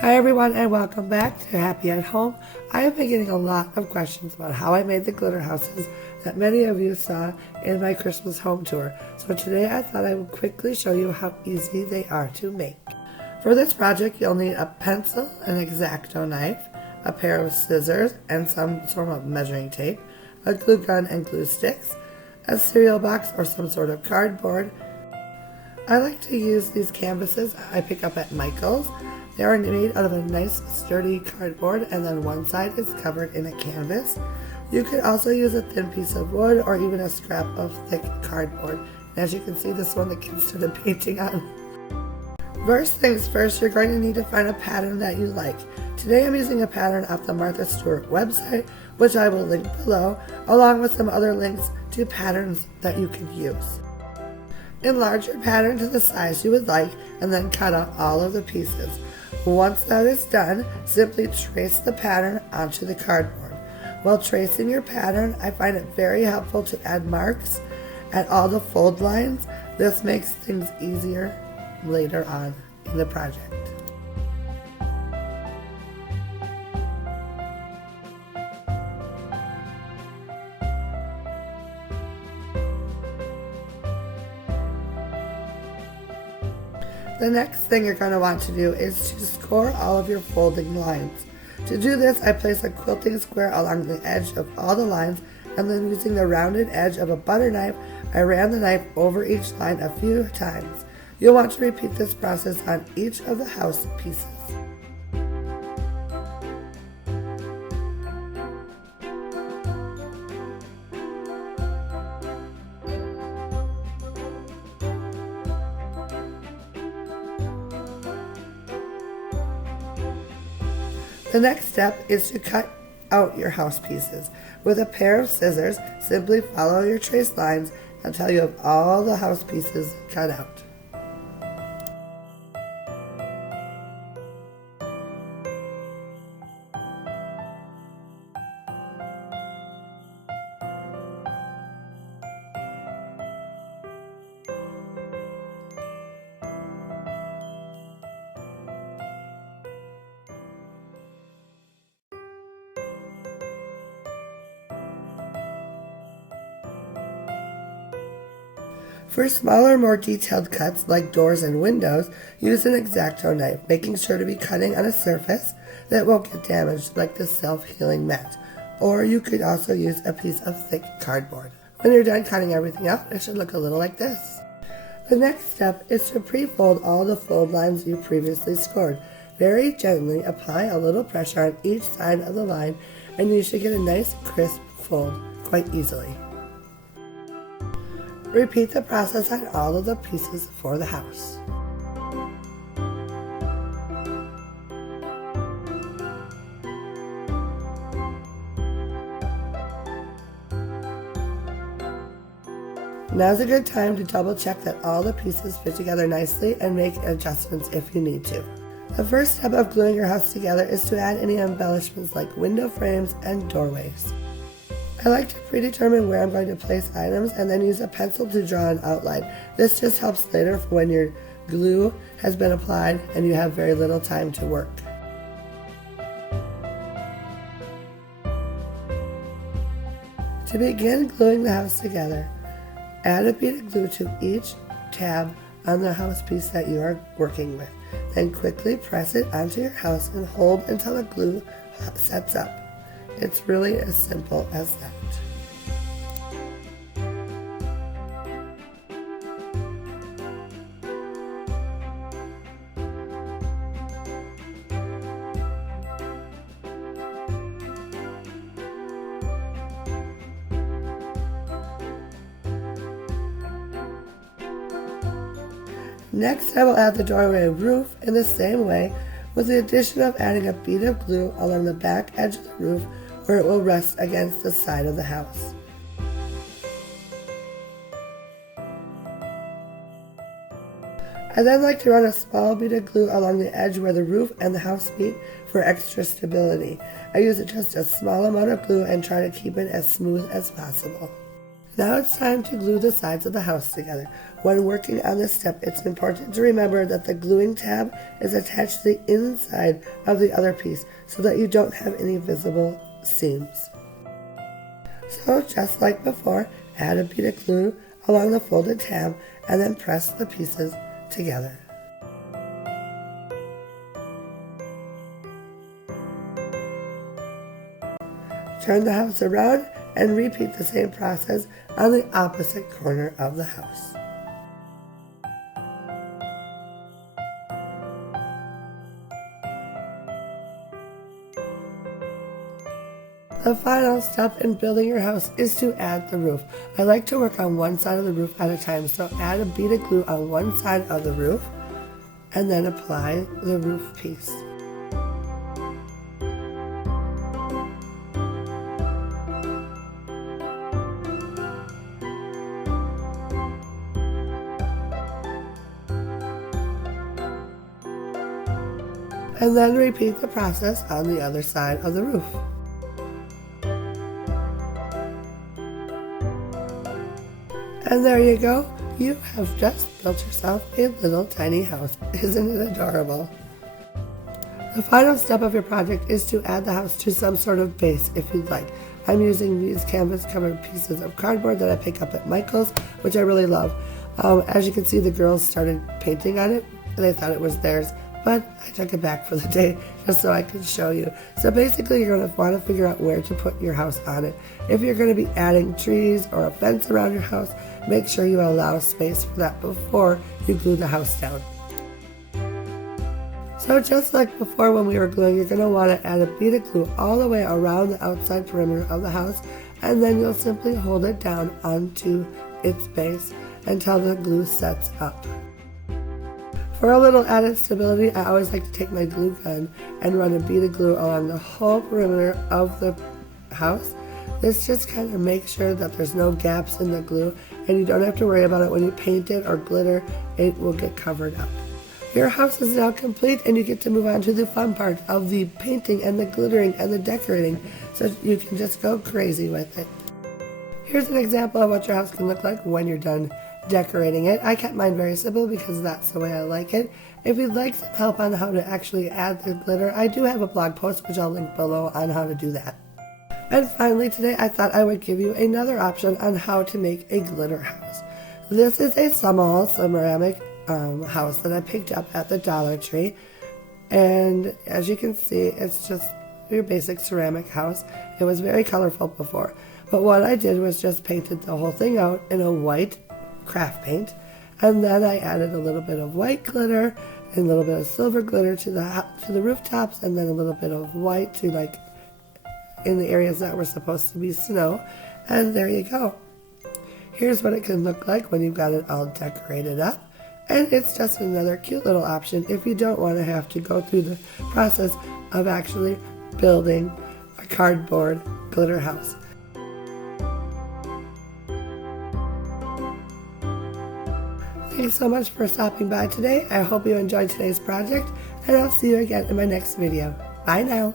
Hi everyone and welcome back to Happy at Home. I have been getting a lot of questions about how I made the glitter houses that many of you saw in my Christmas home tour. So today I thought I would quickly show you how easy they are to make. For this project you'll need a pencil, an X-Acto knife, a pair of scissors and some sort of measuring tape, a glue gun and glue sticks, a cereal box or some sort of cardboard. I like to use these canvases I pick up at Michael's. They are made out of a nice sturdy cardboard and then one side is covered in a canvas. You could also use a thin piece of wood or even a scrap of thick cardboard. And as you can see, this one the kids started painting on. First things first, you're going to need to find a pattern that you like. Today I'm using a pattern off the Martha Stewart website, which I will link below, along with some other links to patterns that you could use. Enlarge your pattern to the size you would like and then cut out all of the pieces. Once that is done, simply trace the pattern onto the cardboard. While tracing your pattern, I find it very helpful to add marks at all the fold lines. This makes things easier later on in the project. The next thing you're going to want to do is to score all of your folding lines. To do this, I place a quilting square along the edge of all the lines, and then using the rounded edge of a butter knife, I ran the knife over each line a few times. You'll want to repeat this process on each of the house pieces. The next step is to cut out your house pieces. With a pair of scissors, simply follow your traced lines until you have all the house pieces cut out. For smaller, more detailed cuts like doors and windows, use an X-Acto knife, making sure to be cutting on a surface that won't get damaged like the self-healing mat. Or you could also use a piece of thick cardboard. When you're done cutting everything out, it should look a little like this. The next step is to pre-fold all the fold lines you previously scored. Very gently apply a little pressure on each side of the line and you should get a nice crisp fold quite easily. Repeat the process on all of the pieces for the house. Now's a good time to double check that all the pieces fit together nicely and make adjustments if you need to. The first step of gluing your house together is to add any embellishments like window frames and doorways. I like to predetermine where I'm going to place items and then use a pencil to draw an outline. This just helps later for when your glue has been applied and you have very little time to work. To begin gluing the house together, add a bead of glue to each tab on the house piece that you are working with. Then quickly press it onto your house and hold until the glue sets up. It's really as simple as that. Next, I will add the doorway roof in the same way, with the addition of adding a bead of glue along the back edge of the roof where it will rest against the side of the house. I then like to run a small bead of glue along the edge where the roof and the house meet for extra stability. I use just a small amount of glue and try to keep it as smooth as possible. Now it's time to glue the sides of the house together. When working on this step, it's important to remember that the gluing tab is attached to the inside of the other piece so that you don't have any visible seams. So just like before, add a bead of glue along the folded tab and then press the pieces together. Turn the house around and repeat the same process on the opposite corner of the house. The final step in building your house is to add the roof. I like to work on one side of the roof at a time, so add a bead of glue on one side of the roof and then apply the roof piece. And then repeat the process on the other side of the roof. And there you go. You have just built yourself a little tiny house. Isn't it adorable? The final step of your project is to add the house to some sort of base if you'd like. I'm using these canvas covered pieces of cardboard that I pick up at Michael's, which I really love. As you can see, the girls started painting on it and they thought it was theirs, but I took it back for the day just so I could show you. So basically you're going to want to figure out where to put your house on it. If you're going to be adding trees or a fence around your house, make sure you allow space for that before you glue the house down. So just like before when we were gluing, you're going to want to add a bead of glue all the way around the outside perimeter of the house, and then you'll simply hold it down onto its base until the glue sets up. For a little added stability, I always like to take my glue gun and run a bead of glue along the whole perimeter of the house. This just kind of makes sure that there's no gaps in the glue, and you don't have to worry about it when you paint it or glitter. It will get covered up. Your house is now complete, and you get to move on to the fun part of the painting and the glittering and the decorating, so you can just go crazy with it. Here's an example of what your house can look like when you're done decorating it. I kept mine very simple because that's the way I like it. If you'd like some help on how to actually add the glitter, I do have a blog post which I'll link below on how to do that. And finally today I thought I would give you another option on how to make a glitter house. This is a small ceramic house that I picked up at the Dollar Tree, and as you can see, it's just your basic ceramic house. It was very colorful before, but what I did was just painted the whole thing out in a white craft paint, and then I added a little bit of white glitter and a little bit of silver glitter to the rooftops, and then a little bit of white to like in the areas that were supposed to be snow, and there you go. Here's what it can look like when you've got it all decorated up, and it's just another cute little option if you don't want to have to go through the process of actually building a cardboard glitter house. Thanks so much for stopping by today. I hope you enjoyed today's project, and I'll see you again in my next video. Bye now.